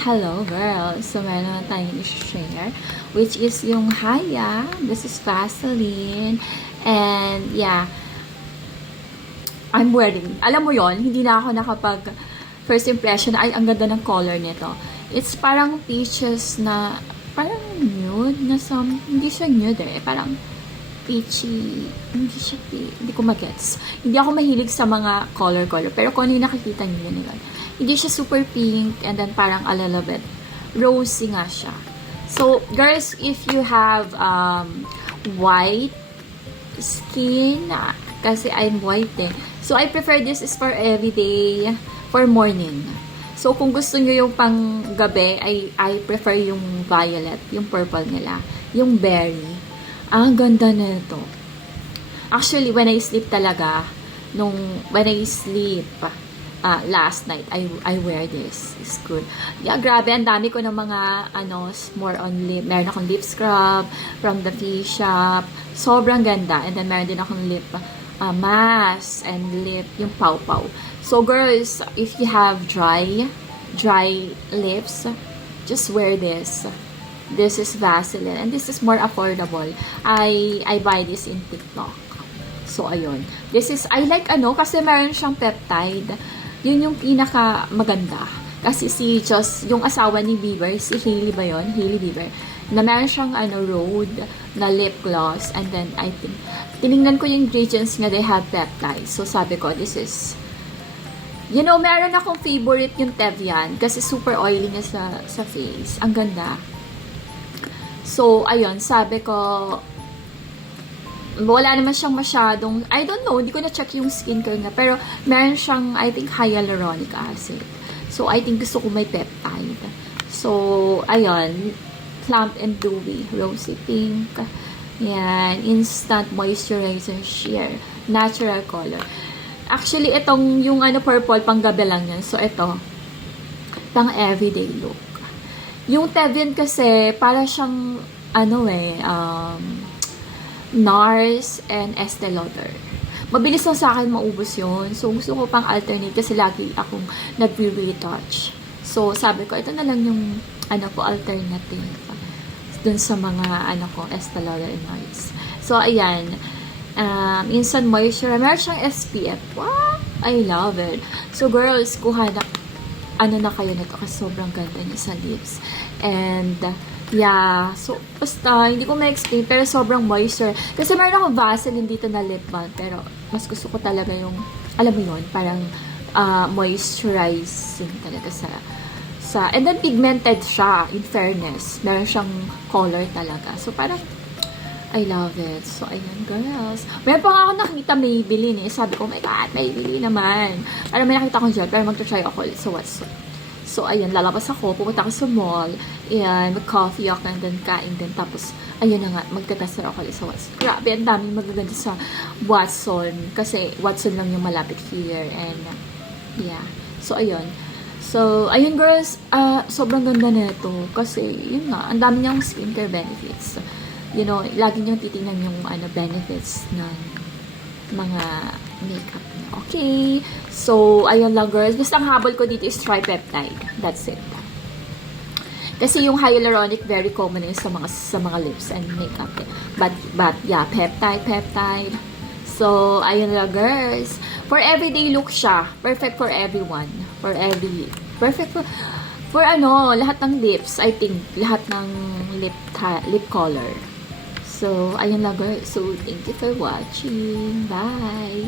Hello, girls! So, meron naman tayong i-share, which is yung Haya. This is Vaseline. And, yeah, I'm wearing. Alam mo yon, hindi na ako nakapag first impression, ay, ang ganda ng color nito. It's parang peaches na, parang nude na hindi siya nude parang peachy, hindi ko magets. Hindi ako mahilig sa mga color, pero kung ano yung nakikita niyo yun. Hindi siya super pink and then parang a little bit rosy nga siya. So, girls, if you have white skin, kasi I'm white so I prefer this is for everyday, for morning. So, kung gusto nyo yung pang gabi, I prefer yung violet, yung purple nila, yung berry. Ang ganda na ito. Actually, when I sleep talaga, when I sleep, last night, I wear this. It's good. Yeah, grabe, ang dami ko ng mga, more on lip. Meron akong lip scrub from the Face Shop. Sobrang ganda. And then, meron din akong lip mask and lip, yung pau-pau. So, girls, if you have dry lips, just wear this. This is Vaseline. And this is more affordable. I buy this in TikTok. So, ayun. This is, I like kasi meron siyang peptide. Yun yung pinaka maganda. Kasi yung asawa ni Bieber, si Hailey ba yun? Hailey Bieber. Na meron siyang Rhode na lip gloss. And then, I think, tinignan ko yung ingredients nga, they have peptide. So, sabi ko, this is, meron akong favorite yung Tevian. Kasi super oily niya sa face. Ang ganda. So, ayun, sabi ko, wala naman siyang masyadong, I don't know, hindi ko na-check yung skincare na, pero meron siyang, I think, hyaluronic acid. So, I think gusto ko may peptide. So, ayun, plump and dewy, rosy pink, yan, instant moisturizer sheer, natural color. Actually, itong, yung purple, pang gabi lang yan. So, ito, pang everyday look. Yung Tevian kasi, para siyang, NARS and Estee Lauder. Mabilis lang sa akin maubos yun. So, gusto ko pang alternate kasi lagi akong nag-retouch. So, sabi ko, ito na lang yung, alternative dun sa mga, Estee Lauder and NARS. So, ayan. Instant moisture. Meron siyang SPF. Wow! I love it. So, girls, kuha na kayo nito kasi sobrang ganda niya sa lips. And, yeah. So, basta, hindi ko ma-explain, pero sobrang moisture. Kasi meron akong Vaseline dito na lip balm, pero mas gusto ko talaga yung, alam mo yun, parang moisturizing talaga and then pigmented siya, in fairness. Meron siyang color talaga. So, parang, I love it. So, ayan, girls. Meron pa nga ako nakita Maybelline Sabi ko, oh my God, Maybelline naman. Parang may nakita ko dyan, pero mag-try ako ulit. So, what's up? So, ayan, lalabas ako, pupunta ako sa mall, ayan, mag-coffee ako, and then kain din. Tapos, ayun na nga, magtatester ako ulit sa Watson. Grabe, ang daming magaganda sa Watson. Kasi, Watson lang yung malapit here. And, yeah. So, ayun. So, ayun, girls, sobrang ganda na ito. Kasi, yun nga, ang dami niyang skincare benefits. Lagi niyong titingnan yung benefits ng mga makeup niya. Okay. So, ayun lang, girls. Basta ang habol ko dito is tripeptide. That's it. Kasi yung hyaluronic, very common sa mga lips and makeup. But yeah, peptide. So, ayun lang, girls. For everyday look siya. Perfect for everyone. Perfect for lahat ng lips. I think, lahat ng lip color. So, ayun lang, girls. So, thank you for watching. Bye!